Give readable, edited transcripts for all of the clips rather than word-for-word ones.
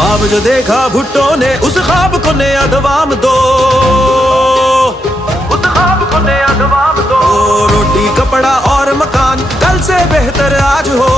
ख्वाब जो देखा भुट्टो ने उस ख्वाब को नया दवाम दो, उस ख्वाब को नया दवाम दो। रोटी कपड़ा और मकान कल से बेहतर आज हो,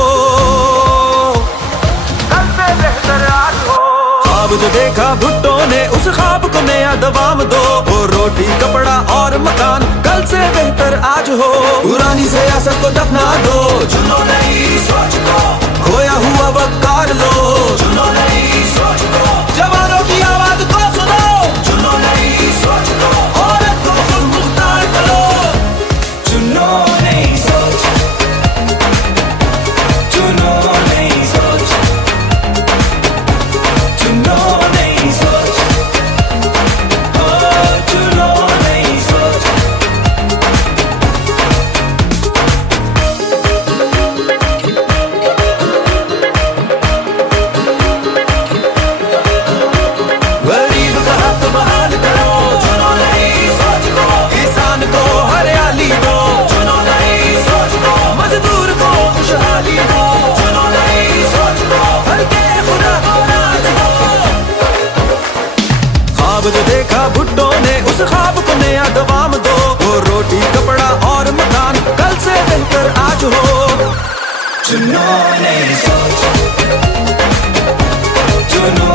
कल से बेहतर आज हो। ख्वाब जो देखा भुट्टो ने उस ख्वाब को नया दवाम दो, वो रोटी कपड़ा और मकान कल से बेहतर आज हो। पुरानी सियासत को दफना दो, चुनो नई सोच को, खोया हुआ वकार लो, चुनो नई सोच को। जवानों की आवाज को सुनो, चुनो नई सोच को, औरत को खुद मुख्तार करो, चुनो नई सोच, चुनो नई सोच, चुनो नई सोच, ओ चुनो नई सोच। गरीब का हक बहाल करो, चुनो नई सोच को। किसान को हरियाली दो, चुनो नई सोच को। मजदूर को खुशहाली दो, चुनो नई सोच को। हल्के खुदा को राज दो। ख्वाब जो देखा भुट्टो ने उस ख्वाब को नया दवाम दो, वो रोटी कपड़ा और मकान कल से बेहतर आज हो। चुनो नई सोच, चुनो